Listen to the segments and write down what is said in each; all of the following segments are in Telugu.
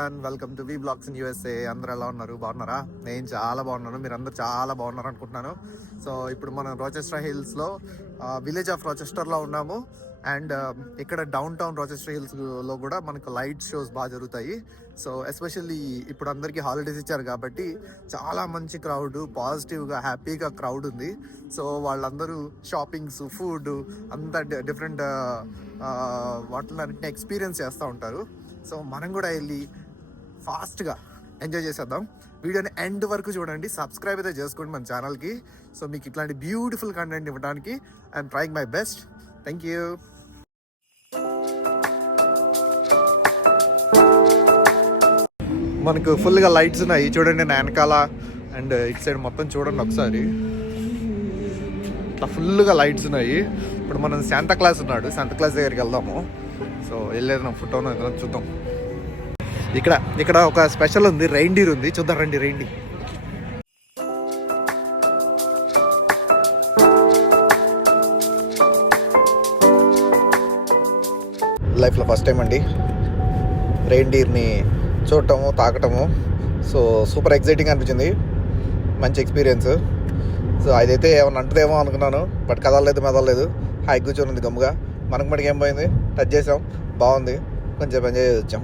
Everyone, welcome to V blogs in USA. అందరూ ఎలా ఉన్నారు? బాగున్నారా? నేను చాలా బాగున్నాను. మీరు అందరూ చాలా బాగున్నారు అనుకుంటున్నాను. సో ఇప్పుడు మనం రోచెస్టర్ హిల్స్లో విలేజ్ ఆఫ్ రోచెస్టర్లో ఉన్నాము. అండ్ ఇక్కడ డౌన్ టౌన్ రోచెస్టర్ హిల్స్లో కూడా మనకు లైట్ షోస్ బాగా జరుగుతాయి. సో ఎస్పెషల్లీ ఇప్పుడు అందరికీ హాలిడేస్ ఇచ్చారు కాబట్టి చాలా మంచి క్రౌడ్, పాజిటివ్గా హ్యాపీగా క్రౌడ్ ఉంది. సో వాళ్ళందరూ షాపింగ్స్, ఫుడ్ అంతా డిఫరెంట్ వాటిని ఎక్స్పీరియన్స్ చేస్తూ ఉంటారు. సో మనం కూడా వెళ్ళి ఫాస్ట్గా ఎంజాయ్ చేసేద్దాం. వీడియోని ఎండ్ వరకు చూడండి, సబ్స్క్రైబ్ అయితే చేసుకోండి మన ఛానల్కి. సో మీకు ఇట్లాంటి బ్యూటిఫుల్ కంటెంట్ ఇవ్వడానికి I'm trying my best. Thank you. మనకు ఫుల్గా లైట్స్ ఉన్నాయి చూడండి నా వెనకాల, అండ్ ఇటు సైడ్ మొత్తం చూడండి ఒకసారి. ఇట్లా ఫుల్గా లైట్స్ ఉన్నాయి. ఇప్పుడు మనం శాంతాక్లాస్ ఉన్నాడు, శాంతాక్లాస్ దగ్గరికి వెళ్దాము. సో వెళ్ళేది నా ఫోటోను ఏదైనా చూద్దాం. ఇక్కడ ఒక స్పెషల్ ఉంది, రైండీర్ ఉంది, చూద్దాం రండి. రైండీర్ లైఫ్లో ఫస్ట్ టైం అండి రైండీర్ని చూడటము, తాకటము. సో సూపర్ ఎక్సైటింగ్ అనిపించింది, మంచి ఎక్స్పీరియన్స్. సో అదైతే ఏమన్నా అంటుందేమో అనుకున్నాను, బట్ కదలలేదు, మెదలలేదు, హాయి కూర్చొని ఉంది గమ్ముగా. మనకి ఏం పోయింది, టచ్ చేసాం, బాగుంది, కొంచెం ఎంజాయ్ చేసి వచ్చాం.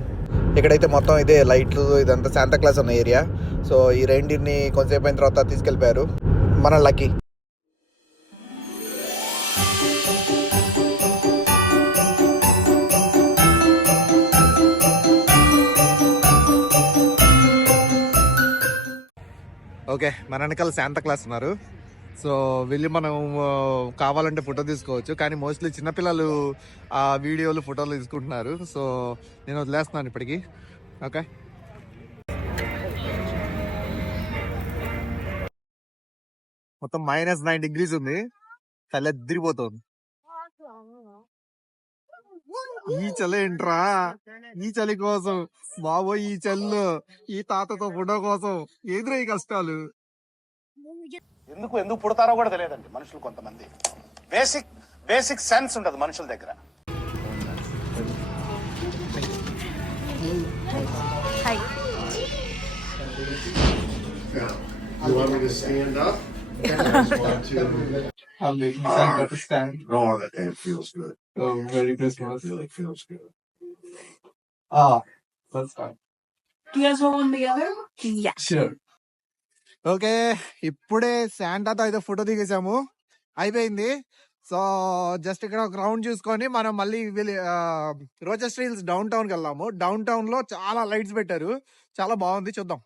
ఇక్కడైతే మొత్తం ఇదే లైట్లు, ఇదంతా శాంతాక్లాస్ ఉన్న ఏరియా. సో ఈ రైండీర్ని కొంచెంసేపు అయిన తర్వాత తీసుకెళ్ళిపోయారు మన లక్కీ. ఓకే, మన వెనకాల శాంతాక్లాస్ ఉన్నారు. సో వెళ్ళి మనం కావాలంటే ఫోటో తీసుకోవచ్చు, కానీ మోస్ట్లీ చిన్నపిల్లలు ఆ వీడియోలు, ఫోటోలు తీసుకుంటున్నారు. సో నేను వదిలేస్తున్నాను ఇప్పటికి. ఓకే, మొత్తం -9 degrees ఉంది, చలి ఎదిరిపోతుంది. ఈ చలి ఏంట్రా, ఈ చలి కోసం బాబోయ్, ఈ చలిలో ఈ తాతతో ఫోటో కోసం ఎదురై కష్టాలు. ఎందుకు పుడతారో కూడా తెలియదండి మనుషులు. కొంతమంది బేసిక్ సెన్స్ ఉండదు మనుషుల దగ్గర. You want me to stand up? I'm making Santa to stand. Oh, that feels good. Oh, Merry Christmas. It really feels good. Let's start. Do you guys want one together? Yeah. Sure. Okay, ఇప్పుడే శాంటాతో అయితే ఫోటో దిగేసాము, అయిపోయింది. సో జస్ట్ ఇక్కడ ఒక రౌండ్ చూసుకొని మనం మళ్ళీ రోచెస్టర్ హిల్స్ డౌన్ టౌన్కి వెళ్దాము. డౌన్ టౌన్ లో చాలా లైట్స్ పెట్టారు, చాలా బాగుంది, చూద్దాం.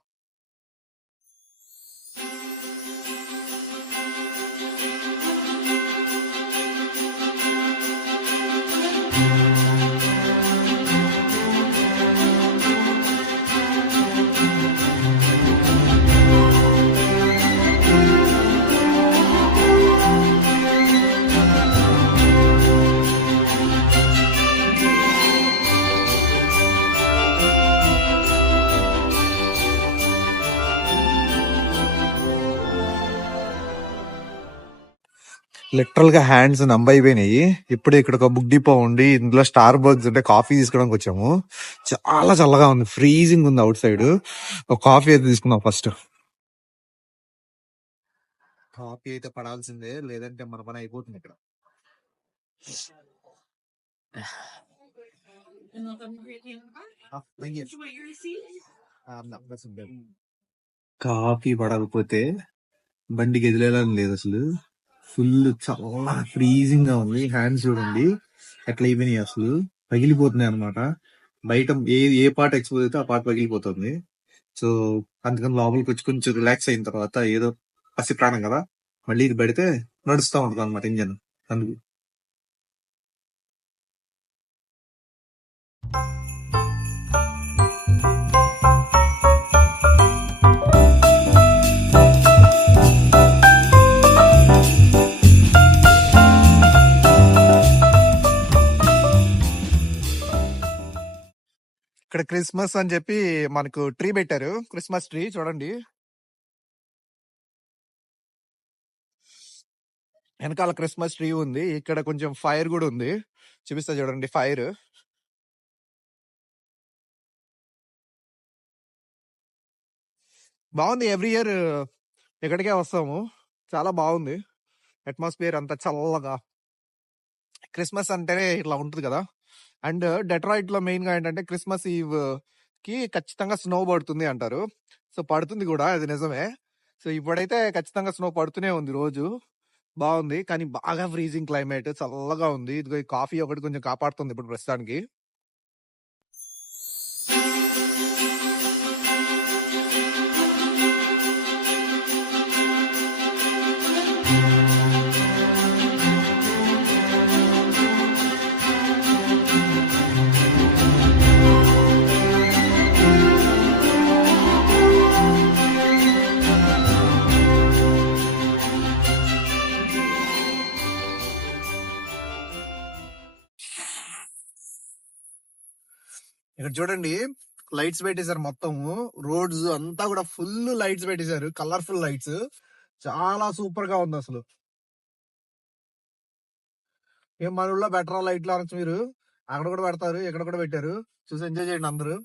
లిటరల్ గా హ్యాండ్స్ నంబైపోయినాయి. ఇప్పుడు ఇక్కడ ఒక బుక్ డిపో ఉండి ఇందులో స్టార్ బర్గ్స్ అంటే కాఫీ తీసుకోవడానికి వచ్చాము. చాలా చల్లగా ఉంది, ఫ్రీజింగ్ ఉంది అవుట్ సైడ్. ఒక కాఫీ అయితే తీసుకుందాం ఫస్ట్. కాఫీ అయితే పడాల్సిందే, లేదంటే మన పని అయిపోతుంది ఇక్కడ. కాఫీ పడకపోతే బండి గదిలేదని లేదు అసలు. ఫుల్ చాలా ఫ్రీజింగ్ గా ఉంది. హ్యాండ్స్ చూడండి ఎట్లా అయిపోయినాయి, అసలు పగిలిపోతున్నాయి అనమాట. బయట ఏ పార్ట్ ఎక్స్పోజ్ అయితే ఆ పార్ట్ పగిలిపోతుంది. సో అందుకని లోపలికి వచ్చి కొంచెం రిలాక్స్ అయిన తర్వాత, ఏదో పసి ప్రాణం కదా, మళ్ళీ ఇది పెడితే నడుస్తూ ఉంటుంది అనమాట ఇంజన్. అందుకు ఇక్కడ క్రిస్మస్ అని చెప్పి మనకు ట్రీ పెట్టారు, క్రిస్మస్ ట్రీ చూడండి. వెనకాల క్రిస్మస్ ట్రీ ఉంది, ఇక్కడ కొంచెం ఫైర్ కూడా ఉంది, చూపిస్తా చూడండి. ఫైర్ బాగుంది. ఎవ్రీ ఇయర్ ఇక్కడికే వస్తాము. చాలా బాగుంది అట్మాస్ఫియర్ అంతా చల్లగా. క్రిస్మస్ అంటేనే ఇట్లా ఉంటుంది కదా. అండ్ డెట్రాయిట్ లో మెయిన్ గా ఏంటంటే క్రిస్మస్ ఈవ్ కి ఖచ్చితంగా స్నో పడుతుంది అంటారు. సో పడుతుంది కూడా, అది నిజమే. సో ఇప్పుడైతే ఖచ్చితంగా స్నో పడుతూనే ఉంది రోజు. బాగుంది, కానీ బాగా ఫ్రీజింగ్ క్లైమేట్, చల్లగా ఉంది. ఇదిగో ఈ కాఫీ ఒకటి కొంచెం కాపాడుతుంది ఇప్పుడు ప్రస్తుతానికి. ఇక్కడ చూడండి, లైట్స్ పెట్టేశారు మొత్తం. రోడ్స్ అంతా కూడా ఫుల్ లైట్స్ పెట్టేశారు, కలర్ఫుల్ లైట్స్. చాలా సూపర్ గా ఉంది అసలు. ఏం మన ఊళ్ళో బెటర్ లైట్లు అనొచ్చు మీరు, అక్కడ కూడా పెడతారు, ఇక్కడ కూడా పెట్టారు. చూసి ఎంజాయ్ చేయండి అందరూ.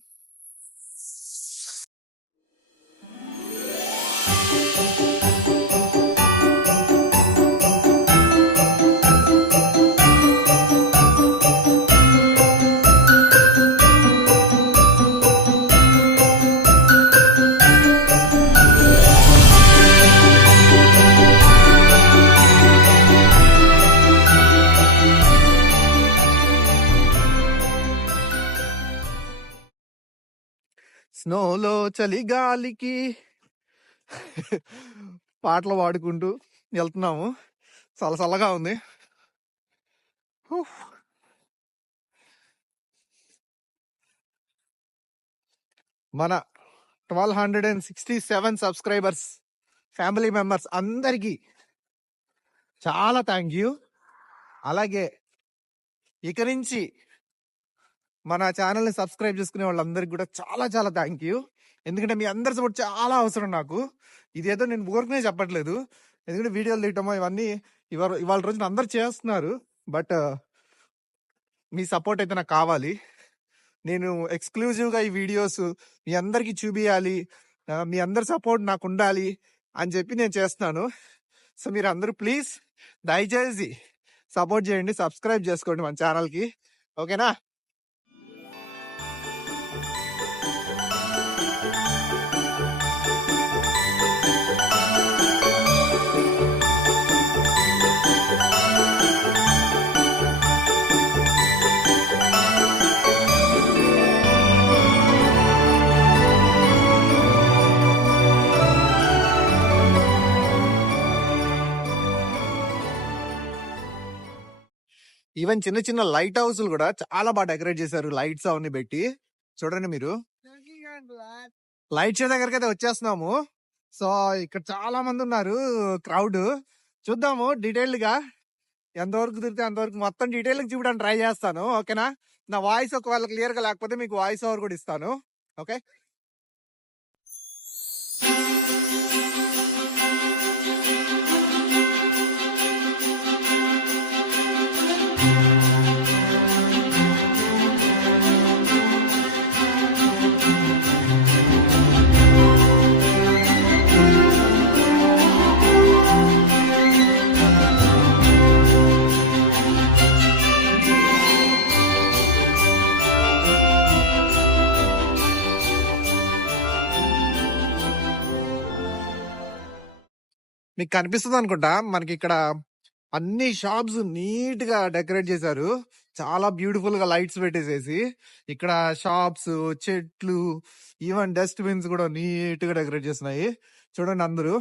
స్నోలో చలిగాలికి పాటలు పాడుకుంటూ వెళ్తున్నాము. చాలా చల్లగా ఉంది. ఉఫ్. మన 1267 సబ్స్క్రైబర్స్, ఫ్యామిలీ మెంబర్స్ అందరికీ చాలా థ్యాంక్ యూ. అలాగే ఇక నుంచి మన ఛానల్ని సబ్స్క్రైబ్ చేసుకునే వాళ్ళందరికీ కూడా చాలా చాలా థ్యాంక్ యూ. ఎందుకంటే మీ అందరి సపోర్ట్ చాలా అవసరం నాకు. ఇదేదో నేను ఊరికనే చెప్పట్లేదు, ఎందుకంటే వీడియోలు తీయటమో ఇవన్నీ ఇవాళ రోజున అందరు చేస్తున్నారు. బట్ మీ సపోర్ట్ అయితే నాకు కావాలి. నేను ఎక్స్క్లూజివ్గా ఈ వీడియోస్ మీ అందరికీ చూపించాలి, మీ అందరి సపోర్ట్ నాకు ఉండాలి అని చెప్పి నేను చేస్తున్నాను. సో మీరు అందరూ ప్లీజ్ దయచేసి సపోర్ట్ చేయండి, సబ్స్క్రైబ్ చేసుకోండి మన ఛానల్కి, ఓకేనా? ఈవెన్ చిన్న చిన్న లైట్ హౌస్లు కూడా చాలా బాగా డెకరేట్ చేశారు, లైట్స్ అవన్నీ పెట్టి. చూడండి మీరు, లైట్ షో దగ్గరికి అయితే వచ్చేస్తున్నాము. సో ఇక్కడ చాలా మంది ఉన్నారు, క్రౌడ్. చూద్దాము డీటెయిల్డ్ గా ఎంతవరకు తిరిగితే అంతవరకు మొత్తం డీటెయిల్ గా చూడడానికి ట్రై చేస్తాను, ఓకేనా? నా వాయిస్ ఒకవేళ క్లియర్ గా లేకపోతే మీకు వాయిస్ ఓవర్ కూడా ఇస్తాను, ఓకే? మీకు కనిపిస్తుంది అనుకుంటా, మనకి ఇక్కడ అన్ని షాప్స్ నీట్ గా డెకరేట్ చేశారు, చాలా బ్యూటిఫుల్ గా లైట్స్ పెట్టేసేసి. ఇక్కడ షాప్స్, చెట్లు, ఈవెన్ డస్ట్ బిన్స్ కూడా నీట్ గా డెకరేట్ చేస్తున్నాయి. చూడండి అందరూ,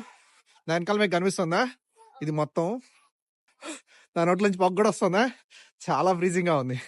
దానికల్ మీకు కనిపిస్తుందా? ఇది మొత్తం దాని నోట్ల నుంచి పొగ కూడా వస్తుందా? చాలా ఫ్రీజింగ్ గా ఉంది.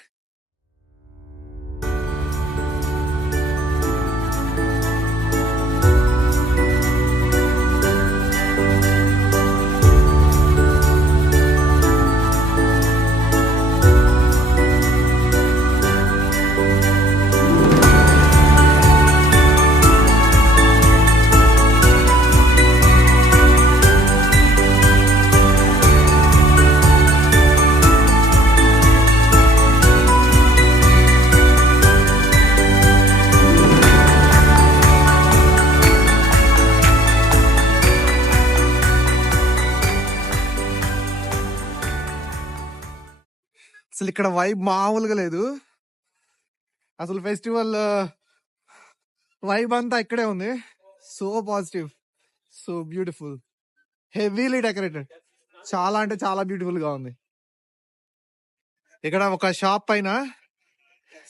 అసలు ఇక్కడ వైబ్ మామూలుగా లేదు. అసలు ఫెస్టివల్ వైబ్ అంతా ఇక్కడే ఉంది. So positive, so beautiful, heavily decorated. చాలా అంటే చాలా బ్యూటిఫుల్ గా ఉంది. ఇక్కడ ఒక షాప్ పైన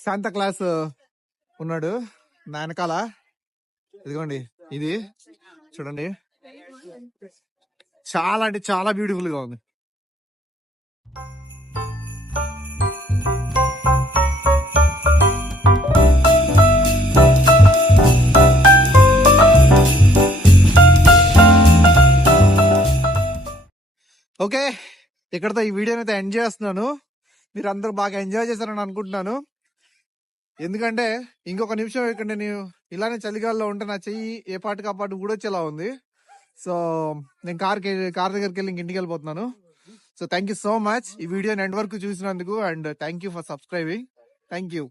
శాంతా క్లాస్ ఉన్నాడు నా వెనకాల. ఇదిగోండి, ఇది చూడండి, చాలా అంటే చాలా బ్యూటిఫుల్ గా ఉంది. ఓకే, ఇక్కడతో ఈ వీడియోని అయితే ఎండ్ చేస్తున్నాను. మీరు అందరూ బాగా ఎంజాయ్ చేశారని అనుకుంటున్నాను. ఎందుకంటే ఇంకొక నిమిషం ఇక్కడ నేను ఇలానే చలిగాల్లో ఉంటే నా చెయ్యి ఏ పాటుకు ఆ పాటు ఊడొచ్చేలా ఉంది. సో నేను కార్ దగ్గరికి వెళ్ళి ఇంటికి వెళ్ళిపోతున్నాను. So thank you so much ఈ వీడియోని ఎండ్ వరకు చూసినందుకు, and thank you for subscribing. Thank you.